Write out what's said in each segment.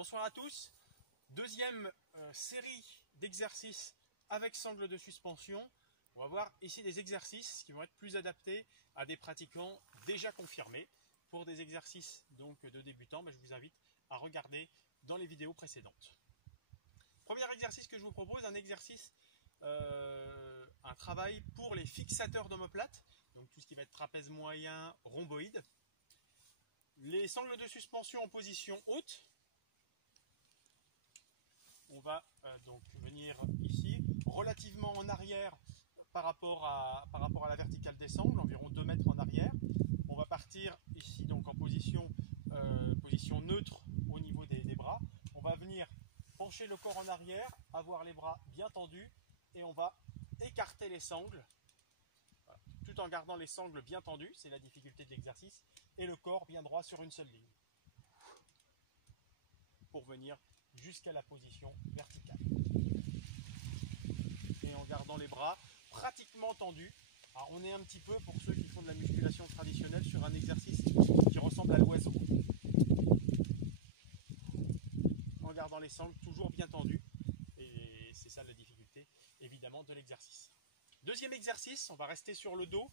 Bonsoir à tous. Deuxième série d'exercices avec sangle de suspension. On va voir ici des exercices qui vont être plus adaptés à des pratiquants déjà confirmés. Pour des exercices donc de débutants, je vous invite à regarder dans les vidéos précédentes. Premier exercice que je vous propose, un exercice, un travail pour les fixateurs d'omoplates, donc tout ce qui va être trapèze moyen, rhomboïde. Les sangles de suspension en position haute. On va donc venir ici, relativement en arrière par rapport à la verticale des sangles, environ 2 mètres en arrière. On va partir ici donc en position neutre au niveau des bras. On va venir pencher le corps en arrière, avoir les bras bien tendus et on va écarter les sangles, voilà, tout en gardant les sangles bien tendues, c'est la difficulté de l'exercice, et le corps bien droit sur une seule ligne, pour venir jusqu'à la position verticale. Et en gardant les bras pratiquement tendus. Alors on est un petit peu, pour ceux qui font de la musculation traditionnelle, sur un exercice qui ressemble à l'oiseau. En gardant les sangles toujours bien tendus. Et c'est ça la difficulté, évidemment, de l'exercice. Deuxième exercice, on va rester sur le dos.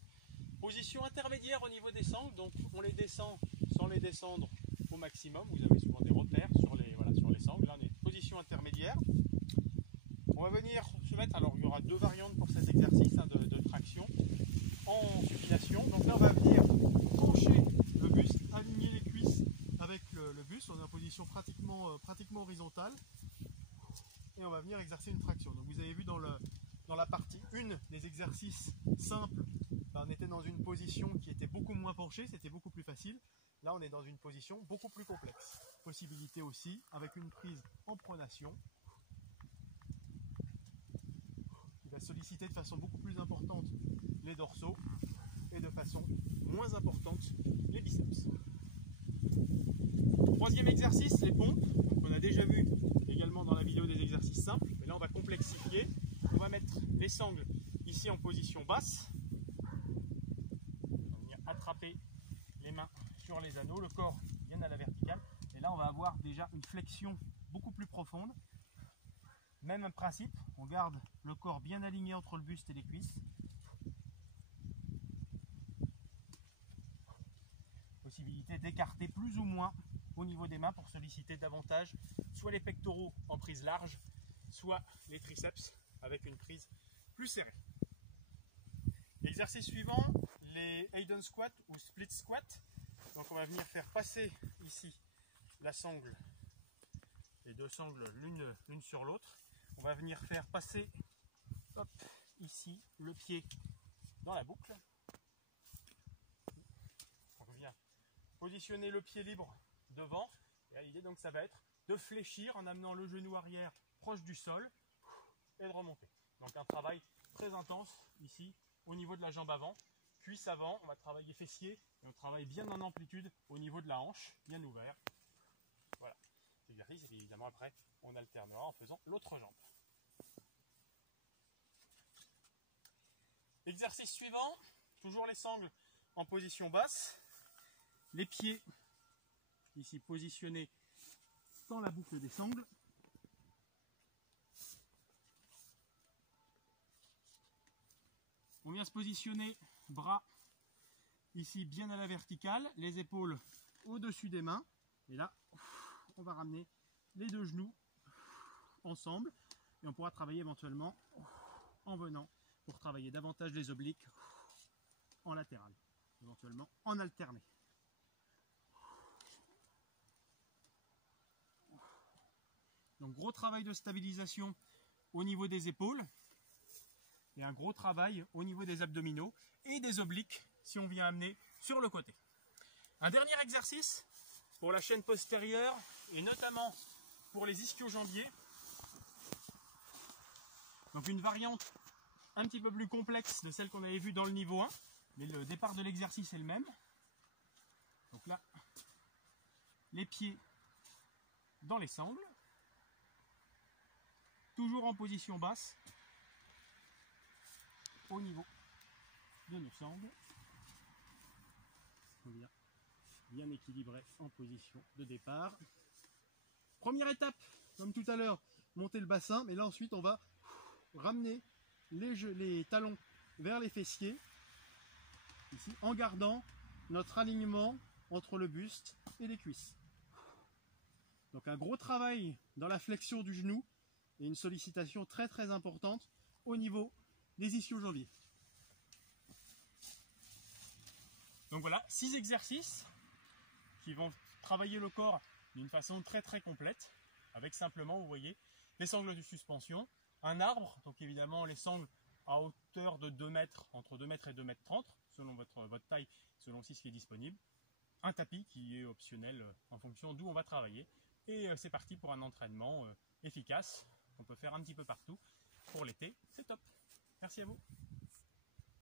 Position intermédiaire au niveau des sangles. Donc on les descend sans les descendre au maximum. Vous avez souvent des repères sur les sangles. Là on est position intermédiaire. On va venir se mettre, alors il y aura 2 variantes pour cet exercice de traction en supination. Donc là on va venir pencher le buste, aligner les cuisses avec le buste. On est en position pratiquement horizontale. Et on va venir exercer une traction. Donc vous avez vu dans la partie 1 des exercices simples, on était dans une position qui était beaucoup moins penchée, c'était beaucoup plus facile. Là on est dans une position beaucoup plus complexe. Possibilité aussi avec une prise en pronation qui va solliciter de façon beaucoup plus importante les dorsaux et de façon moins importante les biceps. Troisième exercice, les pompes. Donc on a déjà vu également dans la vidéo des exercices simples, mais là on va complexifier. On va mettre les sangles ici en position basse. On va venir attraper les mains sur les anneaux, le corps bien à la verticale. Et là on va avoir déjà une flexion beaucoup plus profonde. Même principe, on garde le corps bien aligné entre le buste et les cuisses. Possibilité d'écarter plus ou moins au niveau des mains pour solliciter davantage soit les pectoraux en prise large, soit les triceps avec une prise plus serrée. Exercice suivant, les Hayden squat ou split squat. Donc on va venir faire passer ici la sangle, les 2 sangles l'une sur l'autre. On va venir faire passer ici le pied dans la boucle. On vient positionner le pied libre devant. Et l'idée donc ça va être de fléchir en amenant le genou arrière proche du sol et de remonter. Donc un travail très intense ici au niveau de la jambe avant. Cuisse avant, on va travailler fessier et on travaille bien en amplitude au niveau de la hanche, bien ouvert. Voilà. Cet exercice, et évidemment après on alternera en faisant l'autre jambe. Exercice suivant, toujours les sangles en position basse, les pieds ici positionnés dans la boucle des sangles. On vient se positionner, bras ici bien à la verticale, les épaules au-dessus des mains. Et là, on va ramener les 2 genoux ensemble et on pourra travailler éventuellement en venant pour travailler davantage les obliques en latéral, éventuellement en alterné. Donc gros travail de stabilisation au niveau des épaules et un gros travail au niveau des abdominaux et des obliques si on vient amener sur le côté. Un dernier exercice pour la chaîne postérieure et notamment pour les ischio-jambiers. Donc une variante un petit peu plus complexe de celle qu'on avait vue dans le niveau 1, mais le départ de l'exercice est le même. Donc là, les pieds dans les sangles, toujours en position basse, au niveau de nos sangles. On vient bien équilibré en position de départ. Première étape, comme tout à l'heure, monter le bassin, mais là ensuite on va ramener les talons vers les fessiers, ici, en gardant notre alignement entre le buste et les cuisses. Donc un gros travail dans la flexion du genou et une sollicitation très très importante au niveau des ischio-jambiers. Donc voilà, 6 exercices qui vont travailler le corps d'une façon très très complète, avec simplement, vous voyez, les sangles de suspension, un arbre, donc évidemment les sangles à hauteur de 2 mètres, entre 2 mètres et 2 mètres 30, selon votre taille, selon aussi ce qui est disponible, un tapis qui est optionnel en fonction d'où on va travailler, et c'est parti pour un entraînement efficace, qu'on peut faire un petit peu partout. Pour l'été, c'est top. Merci à vous.